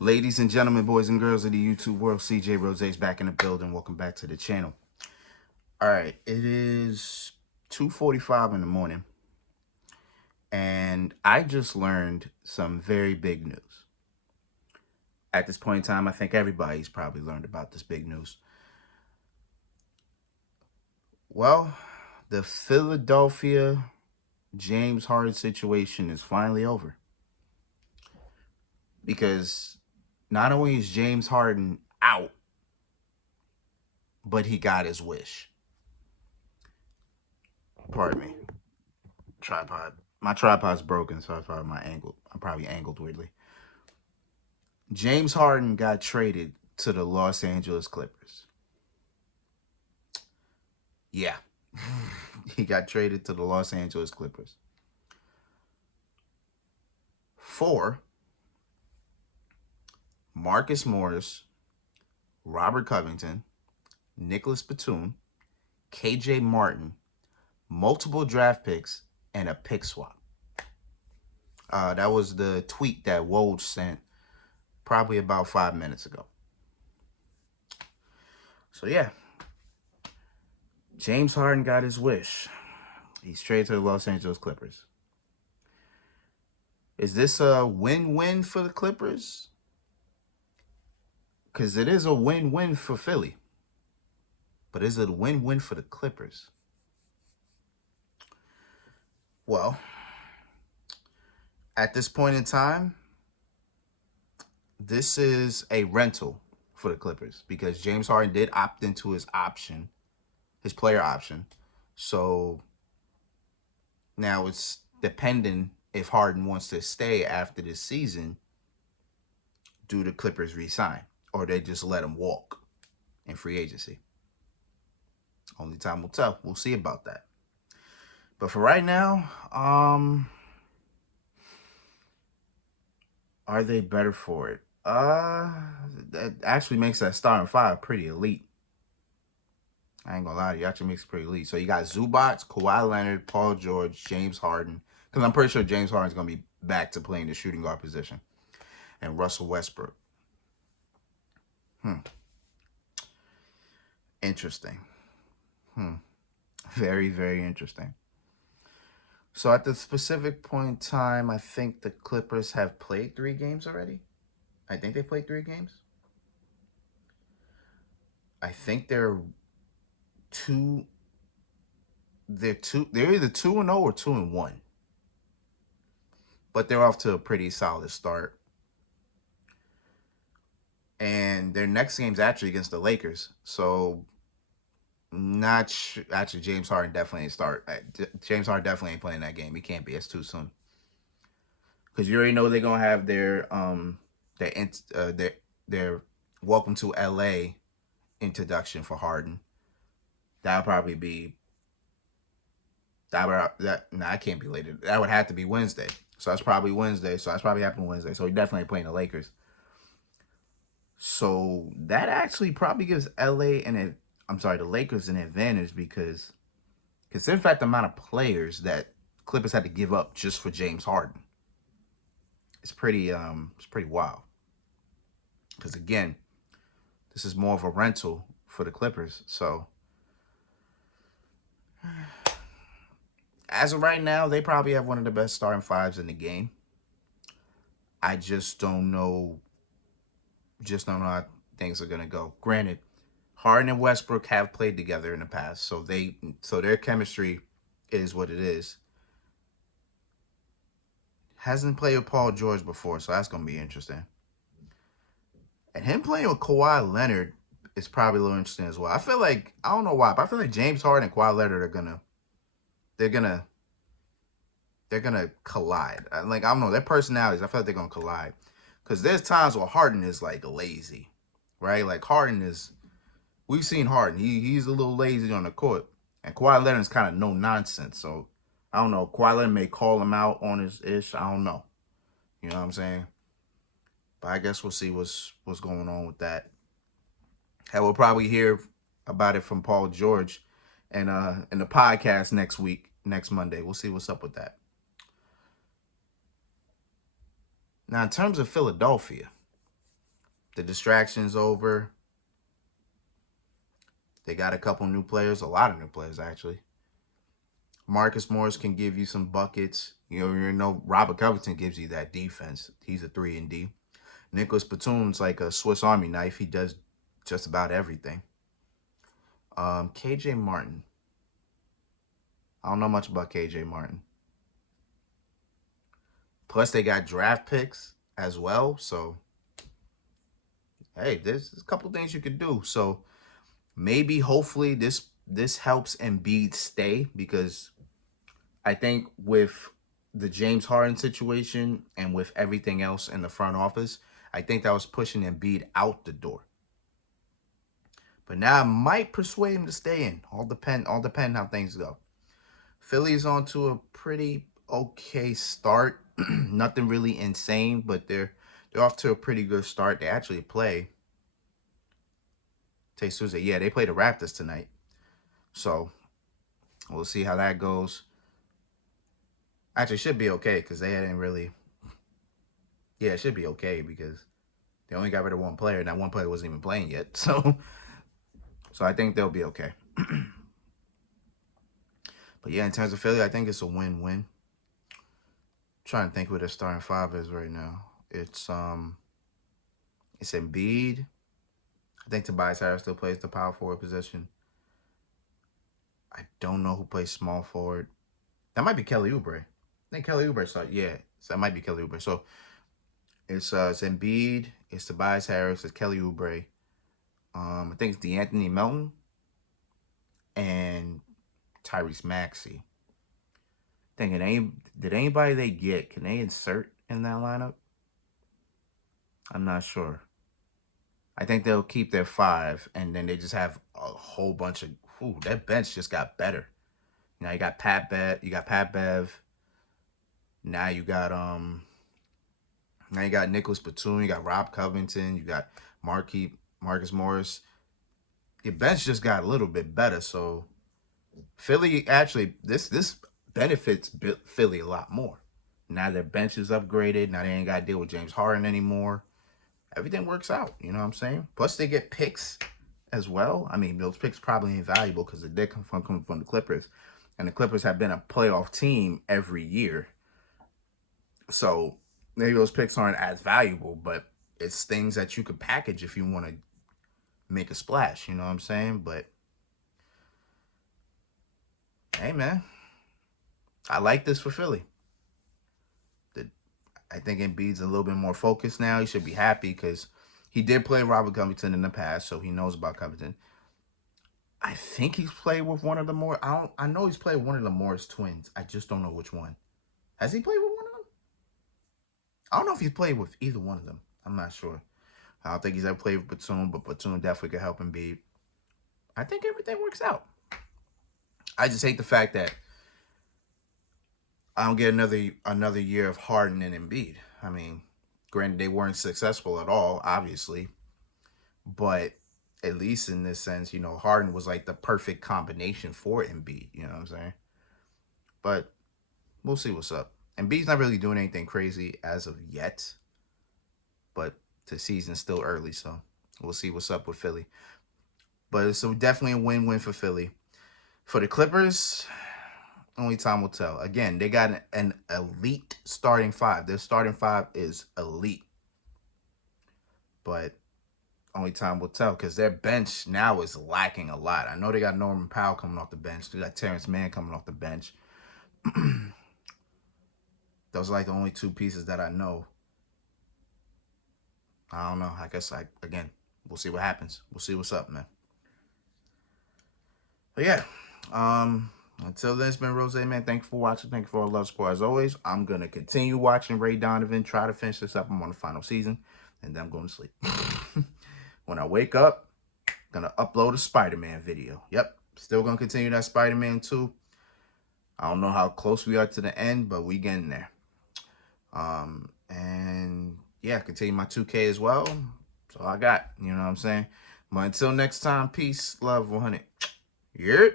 Ladies and gentlemen, boys and girls of the YouTube world, CJ Rose's back in the building. Welcome back to the channel. All right, it is 2:45 in the morning, and I just learned some very big news. At this point in time, I think everybody's probably learned about this big news. Well, the Philadelphia James Harden situation is finally over. Because not only is James Harden out, but he got his wish. Pardon me. Tripod. My tripod's broken, so I'm probably angled weirdly. James Harden got traded to the Los Angeles Clippers. Yeah. He got traded to the Los Angeles Clippers. For Marcus Morris, Robert Covington, Nicholas Batum, KJ Martin, multiple draft picks, and a pick swap. That was the tweet that Woj sent probably about 5 minutes ago. So yeah, James Harden got his wish. He's traded to the Los Angeles Clippers. Is this a win-win for the Clippers? Because it is a win-win for Philly. But is it a win-win for the Clippers? Well, at this point in time, this is a rental for the Clippers because James Harden did opt into his option, his player option. So now it's dependent if Harden wants to stay after this season, do the Clippers resign or they just let him walk in free agency? Only time will tell. We'll see about that. But for right now, are they better for it? That actually makes that starting five pretty elite. I ain't gonna lie to you, actually makes it pretty elite. So you got Zubac, Kawhi Leonard, Paul George, James Harden. Because I'm pretty sure James Harden's gonna be back to playing the shooting guard position. And Russell Westbrook. Interesting. Very, very interesting. So at the specific point in time, I think the Clippers have played 3 games already. I think they played 3 games. I think they're either 2-0 or 2-1. But they're off to a pretty solid start. And their next game's actually against the Lakers. So actually James Harden definitely ain't James Harden definitely ain't playing that game. He can't be. It's too soon. Because you already know they're gonna have their welcome to LA introduction for Harden. That'll probably be I can't be later. That would have to be Wednesday. So that's probably Wednesday. So that's probably happening Wednesday. So he definitely playing the Lakers. So that actually probably gives the Lakers an advantage because consider the amount of players that Clippers had to give up just for James Harden. It's pretty wild. Because again, this is more of a rental for the Clippers. So as of right now, they probably have one of the best starting fives in the game. I just don't know how things are gonna go. Granted, Harden and Westbrook have played together in the past, so their chemistry is what it is. Hasn't played with Paul George before, so that's gonna be interesting. And him playing with Kawhi Leonard is probably a little interesting as well. I feel like, I don't know why, but I feel like James Harden and Kawhi Leonard are gonna collide. Like, I don't know, their personalities, I feel like they're gonna collide. Because there's times where Harden is like lazy, right? Like we've seen Harden. He's a little lazy on the court. And Kawhi Leonard's kind of no nonsense. So I don't know. Kawhi Leonard may call him out on his ish. I don't know. You know what I'm saying? But I guess we'll see what's going on with that. And we'll probably hear about it from Paul George and in the podcast next Monday. We'll see what's up with that. Now, in terms of Philadelphia, The distraction's over. They got a couple new players, a lot of new players actually. Marcus Morris can give you some buckets. You know Robert Covington gives you that defense. He's a 3-and-D. Nicholas Batum's like a Swiss Army knife. He does just about everything. KJ Martin. I don't know much about KJ Martin. Plus, they got draft picks as well. So, hey, there's a couple things you could do. So, maybe, hopefully, this helps Embiid stay, because I think with the James Harden situation and with everything else in the front office, I think that was pushing Embiid out the door. But now I might persuade him to stay in. All depend how things go. Philly's on to a pretty okay start. Nothing really insane, but they're off to a pretty good start. They actually play Tuesday. Yeah, they play the Raptors tonight. So we'll see how that goes. Actually, it should be okay because they hadn't really. Yeah, it should be okay because they only got rid of one player, and that one player wasn't even playing yet. So I think they'll be okay. But yeah, in terms of Philly, I think it's a win-win. Trying to think who their starting five is right now. It's Embiid. I think Tobias Harris still plays the power forward position. I don't know who plays small forward. That might be Kelly Oubre. I think Kelly Oubre started. Yeah, so that might be Kelly Oubre. So it's Embiid, it's Tobias Harris, it's Kelly Oubre. I think it's DeAnthony Melton and Tyrese Maxey. Thinking, did anybody they get, can they insert in that lineup? I'm not sure. I think they'll keep their five, and then they just have a whole bunch of. Ooh, that bench just got better. Now you got Pat Bev. Now you got Nicholas Batum. You got Rob Covington. You got Marcus Morris. Your bench just got a little bit better. So Philly actually this benefits Philly a lot more. Now their bench is upgraded. Now they ain't got to deal with James Harden anymore. Everything works out. You know what I'm saying? Plus they get picks as well. I mean, those picks probably invaluable because they come from the Clippers. And the Clippers have been a playoff team every year. So maybe those picks aren't as valuable, but it's things that you could package if you want to make a splash. You know what I'm saying? But hey, man, I like this for Philly. I think Embiid's a little bit more focused now. He should be happy because he did play Robert Covington in the past, so he knows about Covington. I think he's played with one of the more. I know he's played with one of the Morris twins. I just don't know which one. Has he played with one of them? I don't know if he's played with either one of them. I'm not sure. I don't think he's ever played with Batum, but Batum definitely could help Embiid. I think everything works out. I just hate the fact that I don't get another year of Harden and Embiid. I mean, granted, they weren't successful at all, obviously. But at least in this sense, you know, Harden was like the perfect combination for Embiid. You know what I'm saying? But we'll see what's up. Embiid's not really doing anything crazy as of yet. But the season's still early, so we'll see what's up with Philly. But it's definitely a win-win for Philly. For the Clippers, only time will tell. Again, they got an elite starting five. Their starting five is elite. But only time will tell because their bench now is lacking a lot. I know they got Norman Powell coming off the bench. They got Terrence Mann coming off the bench. Those are like the only two pieces that I know. I don't know. I guess, again, we'll see what happens. We'll see what's up, man. But yeah, until then, it's been Rose, man. Thank you for watching. Thank you for all the love, support. As always, I'm going to continue watching Ray Donovan, try to finish this up. I'm on the final season, and then I'm going to sleep. When I wake up, I'm going to upload a Spider-Man video. Yep, still going to continue that Spider-Man 2. I don't know how close we are to the end, but we getting there. And yeah, continue my 2K as well. That's all I got. You know what I'm saying? But until next time, peace, love, 100. Yeah.